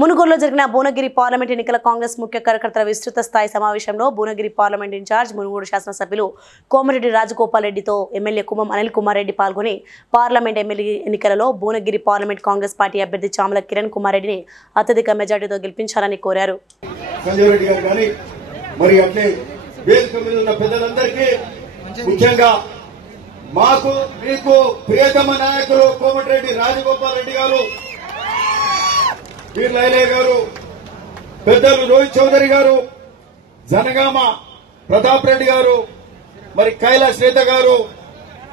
మునుగోడులో జరిగిన భువనగిరి పార్లమెంట్ ఎన్నికల కాంగ్రెస్ ముఖ్య కార్యకర్తల విస్తృత స్థాయి సమావేశంలో భువనగిరి పార్లమెంట్ ఇన్ఛార్జ్ మునుగోడు శాసనసభ్యులు కోమరెడ్డి రాజగోపాల్ రెడ్డితో ఎమ్మెల్యే కుమ్మం అనిల్ కుమార్ రెడ్డి పాల్గొని పార్లమెంట్ ఎమ్మెల్యే ఎన్నికలలో భువనగిరి పార్లమెంట్ కాంగ్రెస్ పార్టీ అభ్యర్థి చామల కిరణ్ కుమార్ రెడ్డిని అత్యధిక మెజార్టీతో గెలిపించాలని కోరారు. మాకు మీకు ప్రియతమ నాయకులు కోమటిరెడ్డి రాజగోపాల్ రెడ్డి గారు, వీర్ లైలయ్య గారు, పెద్దలు రోహిత్ చౌదరి గారు, జనగామ ప్రతాప్ రెడ్డి గారు, మరి కైలాస్ శ్వేత గారు,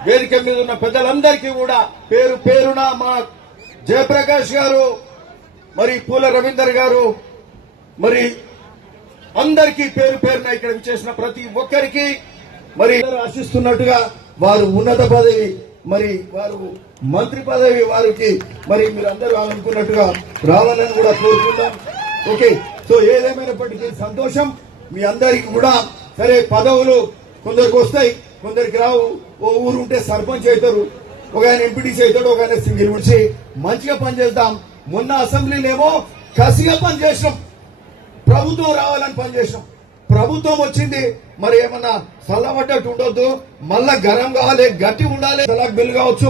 వేదిక మీద ఉన్న పెద్దలందరికీ కూడా పేరు పేరున మా జయప్రకాష్ గారు, మరి పూల రవీందర్ గారు, మరి అందరికీ పేరు పేరున ఇక్కడ విచ్చేసిన ప్రతి ఒక్కరికి మరి ఆశిస్తున్నట్టుగా వారు ఉన్నత పదవి, మరి వారు మంత్రి పదవి వారికి మరి మీరందరూ అనుకున్నట్టుగా రావాలని కూడా కోరుకుందాం. ఓకే, సో ఏదేమైనప్పటికీ సంతోషం మీ అందరికి కూడా. సరే, పదవులు కొందరికి వస్తాయి, కొందరికి రావు. ఓ ఊరు ఉంటే సర్పంచ్ అవుతారు, ఒక ఆయన ఎంపీటీసీ అవుతాడు, ఒక ఆయన సింగిల్ విడిచి మంచిగా పనిచేద్దాం. మొన్న అసెంబ్లీనేమో కసిగా పనిచేసినాం, ప్రభుత్వం రావాలని పనిచేసినాం. ప్రభుత్వం వచ్చింది, మరి ఏమన్నా చల్లబడ్డట్టు ఉండొద్దు, మళ్ళా గరం కావాలి, గట్టి ఉండాలి. తలాక్ బిల్ కావచ్చు,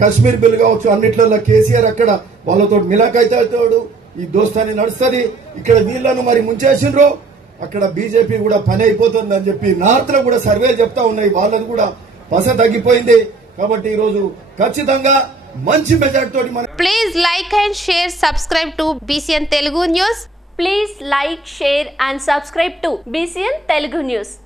కశ్మీర్ బిల్ కావచ్చు, అన్నిట్లలో కేసీఆర్ అక్కడ వాళ్ళతో మిలాఖైతే అవుతాడు. ఈ దోస్తాన్ని నడుస్తుంది. ఇక్కడ వీళ్లను మరి ముంచేసిండ్రు, అక్కడ బీజేపీ కూడా పని అయిపోతుంది అని చెప్పి నార్త్ లో కూడా సర్వేలు చెప్తా ఉన్నాయి. వాళ్ళని కూడా పస తగ్గిపోయింది. కాబట్టి ఈ రోజు ఖచ్చితంగా మంచి మెజార్టీ తోటి మనం. Please like and share, subscribe to BCN Telugu News. Please like, share and subscribe to BCN Telugu News.